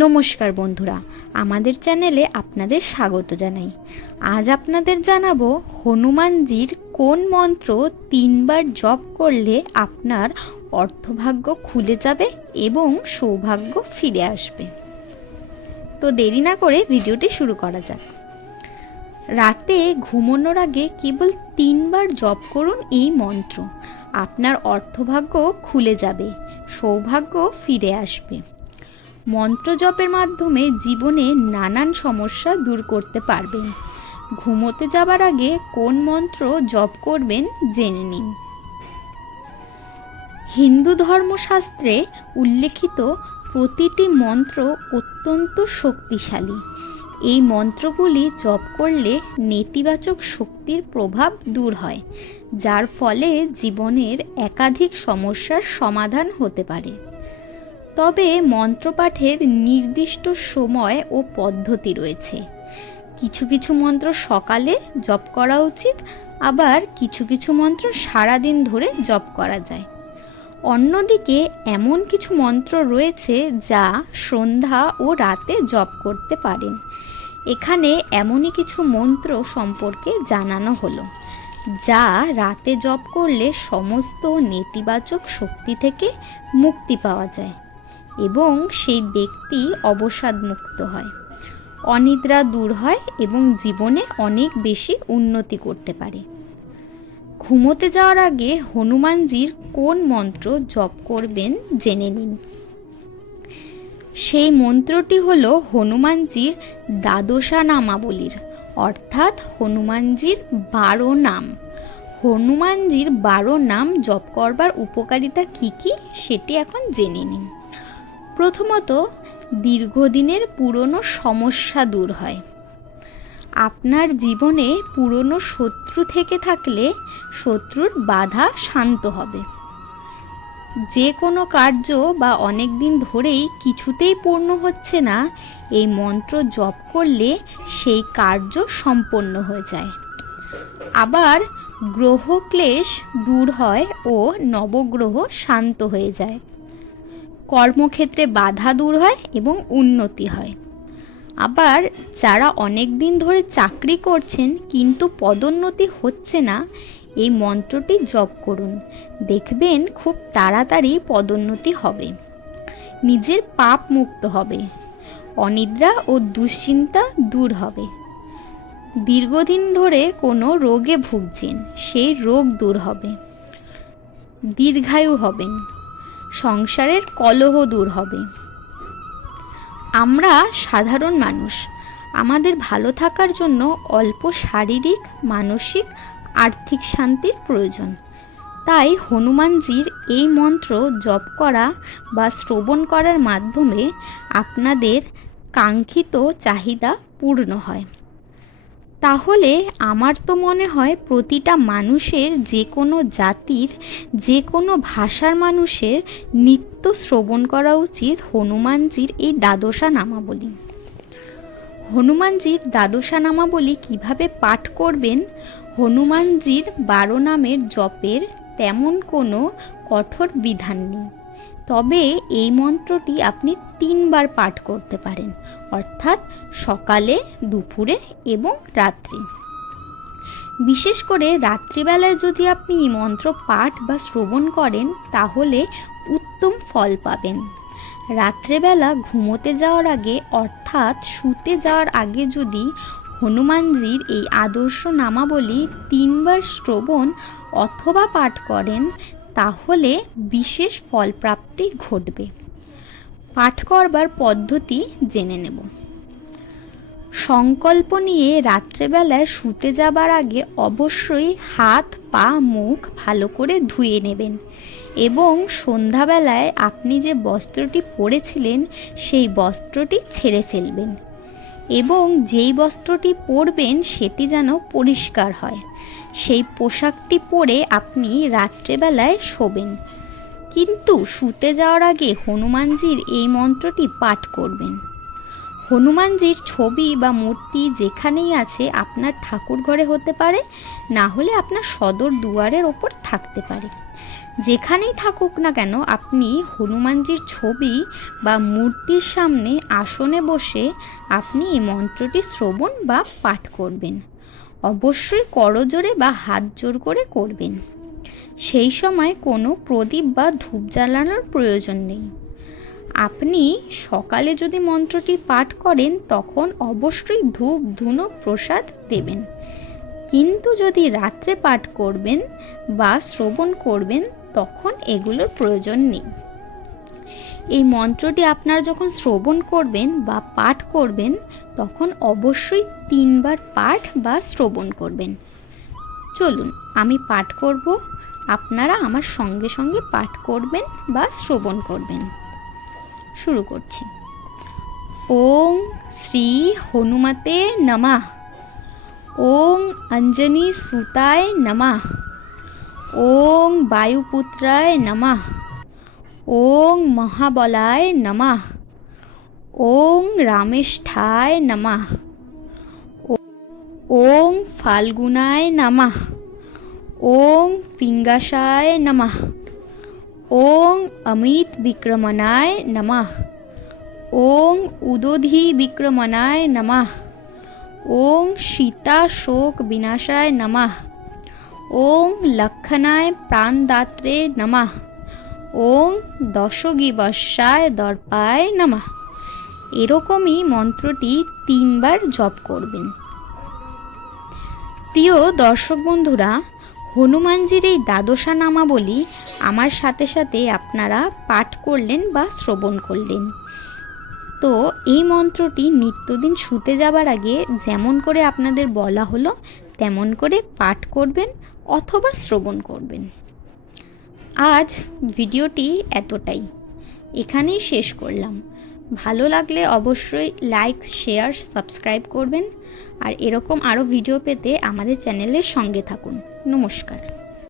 নমস্কার বন্ধুরা, আমাদের চ্যানেলে আপনাদের স্বাগত জানাই। আজ আপনাদের জানাব হনুমানজির কোন মন্ত্র তিনবার জপ করলে আপনার অর্থভাগ্য খুলে যাবে এবং সৌভাগ্য ফিরে আসবে। তো দেরি না করে ভিডিওটি শুরু করা যাক। রাতে ঘুমানোর আগে কেবল তিনবার জপ করুন এই মন্ত্র। আপনার অর্থভাগ্য খুলে যাবে, সৌভাগ্য ফিরে আসবে। মন্ত্র জপের মাধ্যমে জীবনে নানান সমস্যা দূর করতে পারবেন। ঘুমোতে যাবার আগে কোন মন্ত্র জপ করবেন জেনে নিন। হিন্দু ধর্মশাস্ত্রে উল্লেখিত প্রতিটি মন্ত্র অত্যন্ত শক্তিশালী। এই মন্ত্রগুলি জপ করলে নেতিবাচক শক্তির প্রভাব দূর হয়, যার ফলে জীবনের একাধিক সমস্যার সমাধান হতে পারে। তবে মন্ত্রপাঠের নির্দিষ্ট সময় ও পদ্ধতি রয়েছে। কিছু কিছু মন্ত্র সকালে জপ করা উচিত, আবার কিছু কিছু মন্ত্র সারাদিন ধরে জপ করা যায়। অন্যদিকে এমন কিছু মন্ত্র রয়েছে যা সন্ধ্যা ও রাতে জপ করতে পারেন। এখানে এমনই কিছু মন্ত্র সম্পর্কে জানানো হলো, যা রাতে জপ করলে সমস্ত নেতিবাচক শক্তি থেকে মুক্তি পাওয়া যায়। এবং সেই ব্যক্তি অবসাদমুক্ত হয়। অনিদ্রা দূর হয় এবং জীবনে অনেক বেশি উন্নতি করতে পারে। ঘুমোতে যাওয়ার আগে হনুমানজির কোন মন্ত্র জপ করবেন জেনে নিন। সেই মন্ত্রটি হল হনুমানজির দ্বাদশা নামাবলীর অর্থাৎ হনুমানজির বারো নাম। হনুমানজির বারো নাম জপ করবার উপকারিতা কী কী সেটি এখন জেনে নিন। প্রথমত দীর্ঘদিনের পুরনো সমস্যা দূর হয়। আপনার জীবনে পুরনো শত্রু থেকে থাকলে শত্রুর বাধা শান্ত হবে। যে কোনো কার্য বা অনেক দিন ধরেই কিছুতেই পূর্ণ হচ্ছে না, এই মন্ত্র জপ করলে সেই কার্য সম্পন্ন হয়ে যায়। আবার গ্রহ ক্লেশ দূর হয় ও নবগ্রহ শান্ত হয়ে যায়। কর্মক্ষেত্রে বাধা দূর হয় এবং উন্নতি হয়। আবার যারা অনেক দিন ধরে চাকরি করছেন কিন্তু পদোন্নতি হচ্ছে না, এই মন্ত্রটি জপ করুন। দেখবেন খুব তাড়াতাড়ি পদোন্নতি হবে। নিজের পাপ মুক্ত হবে। অনিদ্রা ও দুশ্চিন্তা দূর হবে। দীর্ঘদিন ধরে কোনো রোগে ভুগছেন, সেই রোগ দূর হবে। দীর্ঘায়ু হবেন। সংসারের কলহ দূর হবে। আমরা সাধারণ মানুষ, আমাদের ভালো থাকার জন্য অল্প শারীরিক, মানসিক, আর্থিক শান্তির প্রয়োজন। তাই হনুমানজির এই মন্ত্র জপ করা বা শ্রবণ করার মাধ্যমে আপনাদের কাঙ্ক্ষিত চাহিদা পূর্ণ হয়। তাহলে আমার তো মনে হয় প্রতিটা মানুষের যে কোনো জাতির যে কোনো ভাষার মানুষের নিত্য শ্রবণ করা উচিত হনুমানজির এই দ্বাদশা নামাবলী। হনুমানজির দ্বাদশা নামাবলী কীভাবে পাঠ করবেন? হনুমানজির বারো নামের জপের তেমন কোনো কঠোর বিধান নেই। তবে এই মন্ত্রটি আপনি তিনবার পাঠ করতে পারেন, অর্থাৎ সকালে, দুপুরে এবং রাত্রি। বিশেষ করে রাত্রিবেলায় যদি আপনি এই মন্ত্র পাঠ বা শ্রবণ করেন, তাহলে উত্তম ফল পাবেন। রাত্রেবেলা ঘুমোতে যাওয়ার আগে, অর্থাৎ শুতে যাওয়ার আগে যদি হনুমানজির এই আদর্শ নামাবলী তিনবার শ্রবণ অথবা পাঠ করেন তাহলে বিশেষ ফলপ্রাপ্তি ঘটবে। পাঠ করবার পদ্ধতি জেনে নেব। সংকল্প নিয়ে রাত্রেবেলায় শুতে যাবার আগে অবশ্যই হাত, পা, মুখ ভালো করে ধুয়ে নেবেন এবং সন্ধ্যাবেলায় আপনি যে বস্ত্রটি পরেছিলেন, সেই বস্ত্রটি ছেড়ে ফেলবেন এবং যেই বস্ত্রটি পরবেন, সেটি যেন পরিষ্কার হয়। সেই পোশাকটি পরে আপনি রাত্রেবেলায় শোবেন। কিন্তু শুতে যাওয়ার আগে হনুমানজির এই মন্ত্রটি পাঠ করবেন। হনুমানজির ছবি বা মূর্তি যেখানেই আছে আপনার ঠাকুর ঘরে হতে পারে, না হলে আপনার সদর দুয়ারের ওপর থাকতে পারে। যেখানেই থাকুক না কেন, আপনি হনুমানজির ছবি বা মূর্তির সামনে আসনে বসে আপনি এই মন্ত্রটি শ্রবণ বা পাঠ করবেন। অবশ্যই করজোরে বা হাত জোর করে করবেন। সেই সময় কোনো প্রদীপ বা ধূপ জ্বালানোর প্রয়োজন নেই। আপনি সকালে যদি মন্ত্রটি পাঠ করেন, তখন অবশ্যই ধূপ, ধুনো, প্রসাদ দেবেন। কিন্তু যদি রাত্রে পাঠ করবেন বা শ্রবণ করবেন, তখন এগুলোর প্রয়োজন নেই। এই মন্ত্রটি আপনারা যখন শ্রবণ করবেন বা পাঠ করবেন, তখন অবশ্যই তিনবার পাঠ বা শ্রবণ করবেন। চলুন, আমি পাঠ করব, আপনারা আমার সঙ্গে সঙ্গে পাঠ করবেন বা শ্রবণ করবেন। শুরু করছি। ওং শ্রী হনুমতে নমা। ওং অঞ্জনি সুতায় নমঃ। ওং বায়ুপুত্রায় নমঃ। ওং মহাবলায় নমঃ। ওং রামেষ্ঠায় নমঃ। ওং ফাল্গুনায় নমঃ। ওং পিঙ্গাসায় নমঃ। ওং অমিত বিক্রমণায় নমঃ। ওং উদোধি বিক্রমণায় নমঃ। ওং সীতা শোক বিনাশায় নমঃ। ওং লক্ষণায় প্রাণদাত্রে নমঃ ওং দশগিবস্যায় দর্পায় নামা। এরকমই মন্ত্রটি তিনবার জপ করবেন। প্রিয় দর্শক বন্ধুরা, হনুমানজির এই দ্বাদশা নামাবলী আমার সাথে সাথে আপনারা পাঠ করলেন বা শ্রবণ করলেন। তো এই মন্ত্রটি নিত্যদিন শুতে যাবার আগে যেমন করে আপনাদের বলা হলো, তেমন করে পাঠ করবেন অথবা শ্রবণ করবেন। আজ ভিডিওটি এতটাই। এখানেই শেষ করলাম। ভালো লাগলে অবশ্যই লাইক, শেয়ার, সাবস্ক্রাইব করবেন। আর এরকম আরও ভিডিও পেতে আমাদের চ্যানেলের সঙ্গে থাকুন। নমস্কার।